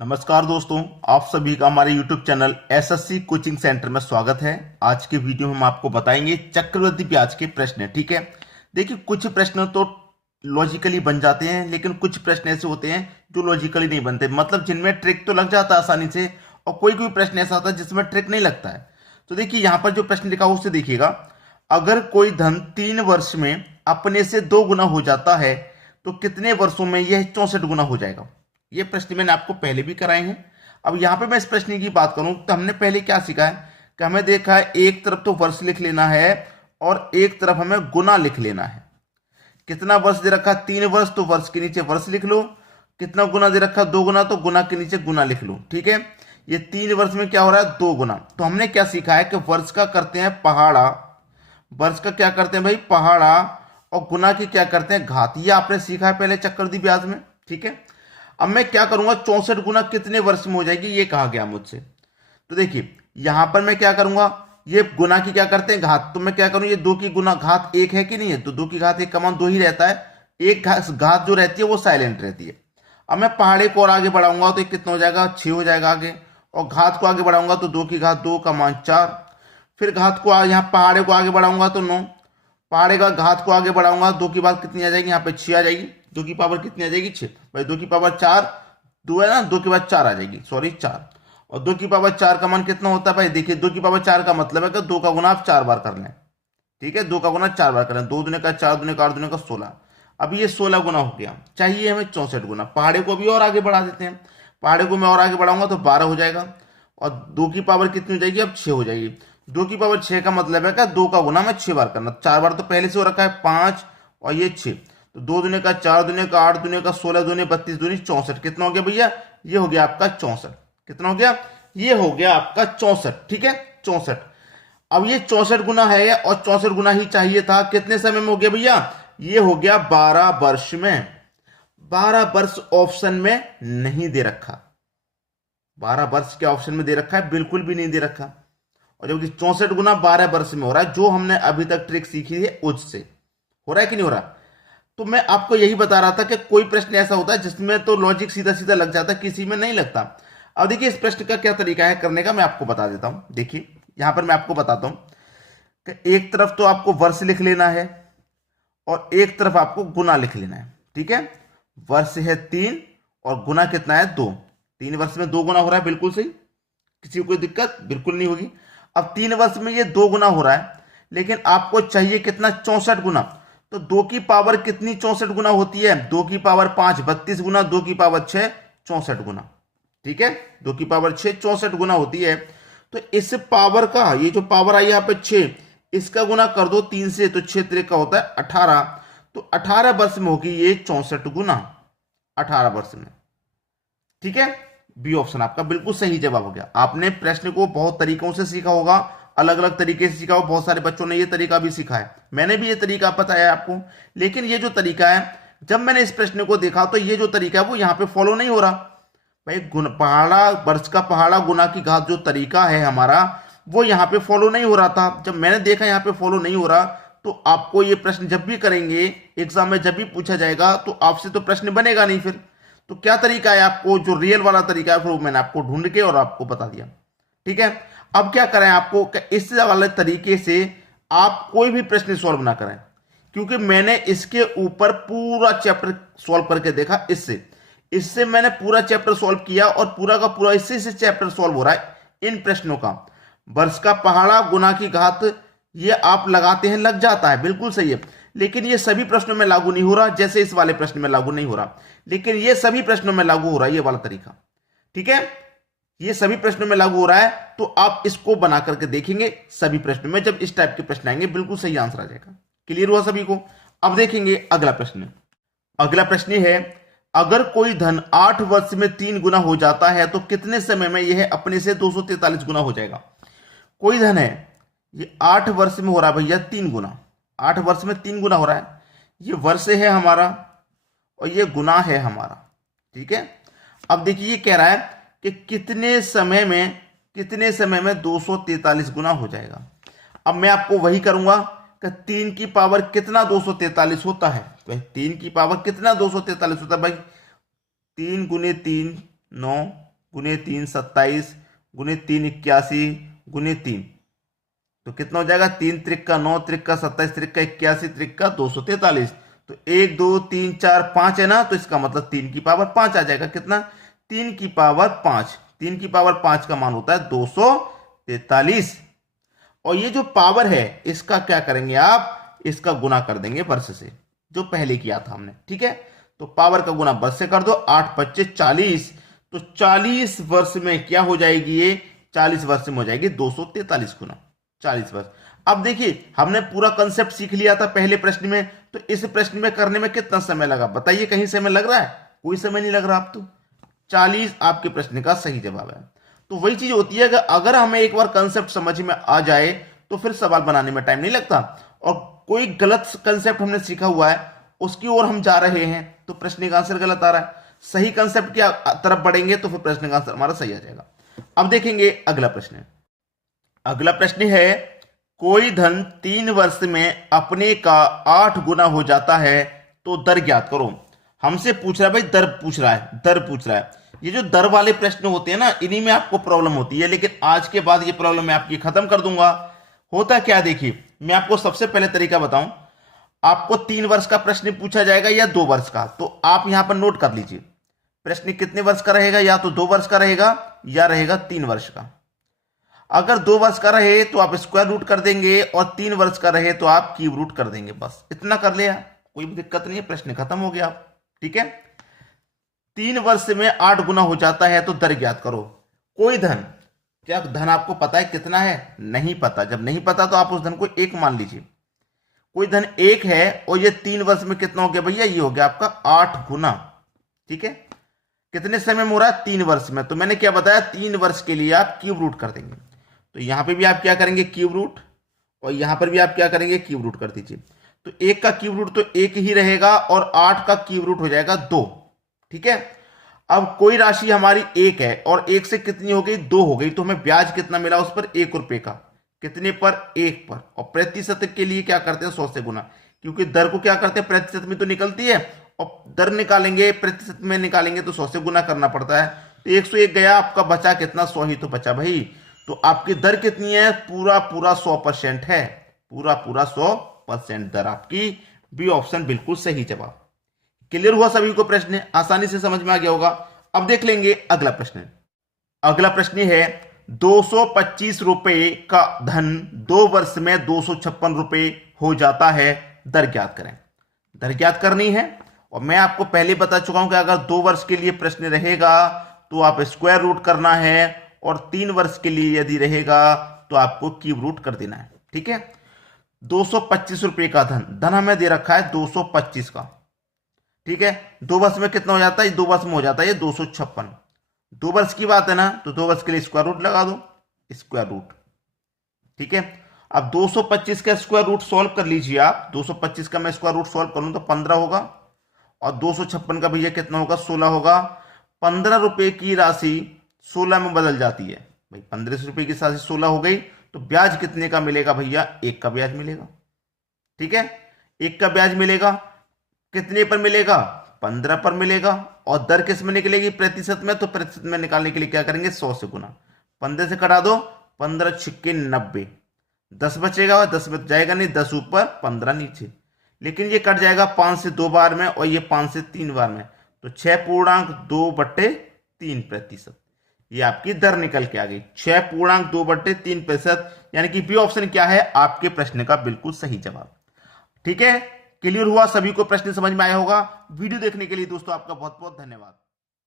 नमस्कार दोस्तों, आप सभी का हमारे YouTube channel SSC coaching centre में स्वागत है। आज के वीडियो में हम आपको बताएंगे चक्रवृद्धि ब्याज के प्रश्न। ठीक है, देखिए कुछ प्रश्न तो लॉजिकली बन जाते हैं, लेकिन कुछ प्रश्न ऐसे होते हैं जो लॉजिकली नहीं बनते, मतलब जिनमें ट्रिक तो लग जाता है आसानी से, और कोई कोई प्रश्न ऐसा होता है जिसमें ट्रिक नहीं लगता है। तो देखिए यहाँ पर जो प्रश्न लिखा हुआ उससे देखिएगा, अगर कोई धन 3 वर्ष में अपने से 2 गुना हो जाता है तो कितने वर्षों में यह 64 गुना हो जाएगा। ये प्रश्न मैंने आपको पहले भी कराए हैं। अब यहाँ पे मैं इस प्रश्न की बात करूं तो हमने पहले क्या सीखा है कि हमें देखा है एक तरफ तो वर्ष लिख लेना है और एक तरफ हमें गुना लिख लेना है। कितना वर्ष दे रखा, 3 वर्ष, तो वर्ष के नीचे वर्ष लिख लो। कितना गुना दे रखा, 2 गुना, तो गुना के नीचे गुना लिख लो। ठीक है, ये 3 वर्ष में क्या हो रहा है, 2 गुना। तो हमने क्या सीखा है कि वर्ष का करते हैं पहाड़ा, वर्ष का क्या करते हैं भाई पहाड़ा, और गुना की क्या करते हैं घात। ये आपने सीखा है पहले चक्रवृद्धि ब्याज में। ठीक है, अब मैं क्या करूंगा, 64 गुना कितने वर्ष में हो जाएगी ये कहा गया मुझसे। तो देखिए यहां पर मैं क्या करूंगा, ये गुना की क्या करते हैं घात, तो मैं क्या करूं, ये 2 की गुना घात 1 है कि नहीं है, तो 2 की घात 1 का मान 2 ही रहता है। एक घात जो रहती है वो साइलेंट रहती है। अब मैं पहाड़े को और आगे बढ़ाऊंगा तो ये कितना हो जाएगा, 6 हो जाएगा आगे, और घात को आगे बढ़ाऊंगा तो 2 की घात 2 का मान 4। फिर घात को यहाँ पहाड़े को आगे बढ़ाऊंगा तो 9, पहाड़े का घात को आगे बढ़ाऊंगा 2 की बात कितनी आ जाएगी, यहाँ पे 6 आ जाएगी। 2 की पावर कितनी आ जाएगी, 6। भाई 2 की पावर 4, 2 है ना, 2 के बाद 4 आ जाएगी, सॉरी 4। और 2 की पावर 4 का मान कितना होता है भाई, देखिए 2 की पावर 4 का मतलब है कि 2 का गुना आप 4 बार कर लें। ठीक है, 2 का गुना 4 बार कर लें, 2 दूने का 4, दूने का 8, दूने का 16। अब ये 16 गुना हो गया, चाहिए हमें 64 गुना। पहाड़े को भी और आगे बढ़ा देते हैं, पहाड़े को मैं और आगे बढ़ाऊंगा तो 12 हो जाएगा, और 2 की पावर कितनी हो जाएगी, अब 6 हो जाएगी। 2 की पावर 6 का मतलब है कि 2 का गुना मैं 6 बार करना, 4 बार तो पहले से हो रखा है 5, और ये 6, तो 2 दूने का 4, दूने का 8, दूने का 16, दूने 32, दूनी 64। कितना हो गया भैया, ये हो गया आपका 64। कितना हो गया, ये हो गया आपका 64। ठीक है, 64। अब ये 64 गुना है और 64 गुना ही चाहिए था, कितने समय में हो गया भैया, ये हो गया 12 वर्ष में। 12 वर्ष ऑप्शन में नहीं दे रखा, 12 वर्ष के ऑप्शन में दे रखा है, बिल्कुल भी नहीं दे रखा। और जबकि 64 गुना 12 वर्ष में हो रहा है, जो हमने अभी तक ट्रिक सीखी है उससे हो रहा है कि नहीं हो रहा। तो मैं आपको यही बता रहा था कि कोई प्रश्न ऐसा होता है जिसमें तो लॉजिक सीधा सीधा लग जाता है, किसी में नहीं लगता। अब देखिए इस प्रश्न का क्या तरीका है करने का, मैं आपको बता देता हूं। देखिए यहां पर मैं आपको बताता हूं कि एक तरफ तो आपको वर्ष लिख लेना है और एक तरफ आपको गुना लिख लेना है। ठीक है, वर्ष है 3 और गुना कितना है 2। 3 वर्ष में 2 गुना हो रहा है, बिल्कुल सही, किसी को कोई दिक्कत बिल्कुल नहीं होगी। अब 3 वर्ष में ये 2 गुना हो रहा है, लेकिन आपको चाहिए कितना, 64 गुना। तो 2 की पावर कितनी 64 गुना होती है, 2 की पावर 5 32 गुना, 2 की पावर 6 64 गुना। ठीक है, 2 की पावर 6 64 गुना होती है। तो इस पावर का, ये जो पावर आई यहाँ पे 6, इसका गुना कर दो 3 से, तो 6 3 का होता है 18। तो 18 वर्ष में होगी ये 64 गुना, 18 वर्ष में। ठीक है, बी ऑप्शन आपका बिल्कुल सही जवाब हो गया। आपने प्रश्न को बहुत तरीकों से सीखा होगा, अलग अलग तरीके से सीखा हो, बहुत सारे बच्चों ने ये तरीका भी सीखा है, मैंने भी ये तरीका बताया आपको। लेकिन ये जो तरीका है, जब मैंने इस प्रश्न को देखा तो ये जो तरीका है वो यहाँ पे फॉलो नहीं हो रहा भाई। पहाड़ा, वर्ष का पहाड़ा गुना की घात जो तरीका है हमारा, वो यहाँ पे फॉलो नहीं हो रहा था। जब मैंने देखा यहाँ पे फॉलो नहीं हो रहा, तो आपको ये प्रश्न जब भी करेंगे एग्जाम में, जब भी पूछा जाएगा तो आपसे तो प्रश्न बनेगा नहीं। फिर तो क्या तरीका है, आपको जो रियल वाला तरीका है फिर वो मैंने आपको ढूंढ के और आपको बता दिया। ठीक है, अब क्या करें आपको, इस वाले तरीके से आप कोई भी प्रश्न सॉल्व ना करें, क्योंकि मैंने इसके ऊपर पूरा चैप्टर सॉल्व करके देखा। इससे मैंने पूरा चैप्टर सॉल्व किया और पूरा का पूरा इससे से चैप्टर सॉल्व हो रहा है इन प्रश्नों का। वर्ष का पहाड़ा गुना की घात, ये आप लगाते हैं लग जाता है, बिल्कुल सही है, लेकिन ये सभी प्रश्नों में लागू नहीं हो रहा, जैसे इस वाले प्रश्न में लागू नहीं हो रहा, लेकिन ये सभी प्रश्नों में लागू हो रहा है ये वाला तरीका। ठीक है, ये सभी प्रश्नों में लागू हो रहा है, तो आप इसको बना करके देखेंगे सभी प्रश्नों में, जब इस टाइप के प्रश्न आएंगे बिल्कुल सही आंसर आ जाएगा। क्लियर हुआ सभी को। अब देखेंगे अगला प्रश्न। अगला प्रश्न है, अगर कोई धन 8 वर्ष में 3 गुना हो जाता है तो कितने समय में यह अपने से 243 गुना हो जाएगा। कोई धन है, ये 8 वर्ष में हो रहा है भैया 3 गुना, 8 वर्ष में 3 गुना हो रहा है। ये वर्ष है हमारा और ये गुना है हमारा। ठीक है, अब देखिए ये कह रहा है कि कितने समय में 243 गुना हो जाएगा। अब मैं आपको वही करूंगा कि 3 की पावर कितना 243 होता है, तो 3 की पावर कितना 243 होता है भाई, 3 गुने 3 9, गुने 3 27, गुने 3 81, गुने 3, तो कितना हो जाएगा? 3 त्रिक्का 9, त्रिक्का 27, त्रिक्का 81, त्रिक्का 243। तो 1 2 3 4 5 है ना, तो इसका मतलब 3 की पावर 5 आ जाएगा। कितना? 3 की पावर 5। 3 की पावर 5 का मान होता है 243। और ये जो पावर है इसका क्या करेंगे आप? इसका गुना कर देंगे वर्ष से, जो पहले किया था हमने। ठीक है, तो पावर का गुना वर्ष से कर दो, 8 25 40। तो 40 वर्ष में क्या हो जाएगी? ये 40 वर्ष में हो जाएगी 243 गुना 40 वर्ष। अब देखिए, हमने पूरा कंसेप्ट सीख लिया था पहले प्रश्न में, तो इस प्रश्न में करने में कितना समय लगा? बताइए, कहीं समय लग रहा है? कोई समय नहीं लग रहा। आप तो 40 आपके प्रश्न का सही जवाब है। तो वही चीज होती है कि अगर हमें एक बार कंसेप्ट समझ में आ जाए तो फिर सवाल बनाने में टाइम नहीं लगता। और कोई गलत कंसेप्ट हमने सीखा हुआ है, उसकी ओर हम जा रहे हैं, तो प्रश्न का आंसर गलत आ रहा है। सही कंसेप्ट की तरफ बढ़ेंगे तो फिर प्रश्न का आंसर हमारा सही आ जाएगा। अब देखेंगे अगला प्रश्न। अगला प्रश्न है, कोई धन 3 वर्ष में अपने का 8 गुना हो जाता है तो दर ज्ञात करो। हमसे पूछ रहा है भाई, दर पूछ रहा है, दर पूछ रहा है। ये जो दर वाले प्रश्न होते हैं ना, इन्हीं में आपको प्रॉब्लम होती है, लेकिन आज के बाद ये प्रॉब्लम मैं आपकी खत्म कर दूंगा। होता क्या, देखिए मैं आपको सबसे पहले तरीका बताऊं। आपको 3 वर्ष का प्रश्न पूछा जाएगा या 2 वर्ष का, तो आप यहां पर नोट कर लीजिए प्रश्न कितने वर्ष का रहेगा। या तो 2 वर्ष का रहेगा या रहेगा 3 वर्ष का। अगर 2 वर्ष का रहे तो आप स्क्वायर रूट कर देंगे, और 3 वर्ष का रहे तो आप क्यूब रूट कर देंगे। बस इतना कर लिया, कोई दिक्कत नहीं है, प्रश्न खत्म हो गया। ठीक है, 3 वर्ष में 8 गुना हो जाता है तो दर ज्ञात करो। कोई धन, क्या धन आपको पता है कितना है? नहीं पता। जब नहीं पता तो आप उस धन को 1 मान लीजिए। कोई धन 1 है और ये 3 वर्ष में कितना हो गया भैया? ये हो गया आपका 8 गुना। ठीक है, कितने समय में हो रहा है? 3 वर्ष में। तो मैंने क्या बताया, 3 वर्ष के लिए आप क्यूब रूट कर देंगे। तो यहां पे भी आप क्या करेंगे? क्यूब रूट, और यहां पर भी आप क्या करेंगे? क्यूब रूट कर दीजिए। तो 1 का क्यूब रूट तो 1 ही रहेगा, और 8 का क्यूब रूट हो जाएगा 2। ठीक है, अब कोई राशि हमारी 1 है और 1 से कितनी हो गई? 2 हो गई। तो हमें ब्याज कितना मिला उस पर? 1 रुपए का। कितने पर? 1 पर। और प्रतिशत के लिए क्या करते हैं? 100 से गुना, क्योंकि दर को क्या करते हैं? प्रतिशत में तो निकलती है, और दर निकालेंगे प्रतिशत में निकालेंगे तो 100 से गुना करना पड़ता है। तो 101 गया, आपका बचा कितना? 100 ही तो बचा भाई। तो आपकी दर कितनी है? पूरा पूरा 100% है। पूरा पूरा 100% दर आपकी। बी ऑप्शन बिल्कुल सही जवाब। क्लियर हुआ सभी को? प्रश्न आसानी से समझ में आ गया होगा। अब देख लेंगे अगला प्रश्न। अगला प्रश्न है, 225 रुपए का धन 2 वर्ष में 256 रुपए हो जाता है, दर ज्ञात करें। दर ज्ञात करनी है, और मैं आपको पहले बता चुका हूं कि अगर 2 वर्ष के लिए प्रश्न रहेगा तो आप स्क्वायर रूट करना है, और 3 वर्ष के लिए यदि रहेगा तो आपको क्यूब रूट कर देना है। ठीक है, 225 रुपए का धन हमें दे रखा है 225 का। ठीक है, 2 वर्ष में कितना हो जाता है? 2 वर्ष में हो जाता है 256। 2 वर्ष की बात है ना, तो 2 वर्ष के लिए स्क्वायर रूट लगा दो, स्क्वायर रूट। ठीक है, अब 225 का स्क्वायर रूट सॉल्व कर लीजिए आप। 225 का मैं स्क्वायर रूट सॉल्व करूं तो 15 होगा, और 256 का भैया कितना होगा? 16 होगा। 15 रुपए की राशि 16 में बदल जाती है भाई। 15 रुपए की राशि 16 हो गई, तो ब्याज कितने का मिलेगा भैया? 1 का ब्याज मिलेगा। ठीक है, 1 का ब्याज मिलेगा। कितने पर मिलेगा? 15 पर मिलेगा। और दर किस में निकलेगी? प्रतिशत में। तो प्रतिशत में निकालने के लिए क्या करेंगे? 100 से गुना। 15 से कटा दो, 15 छिक्के 90। 10 बचेगा, 10 बच जाएगा नहीं, 10 ऊपर 15 नीचे। लेकिन ये कट जाएगा 5 से 2 बार में, और ये 5 से 3 बार में। तो 6.2/3%। ये आपकी दर निकल के आ गई, 6.2/3%। यानी कि बी ऑप्शन क्या है आपके प्रश्न का बिल्कुल सही जवाब। ठीक है, क्लियर हुआ सभी को? प्रश्न समझ में आया होगा? वीडियो देखने के लिए दोस्तों आपका बहुत बहुत धन्यवाद।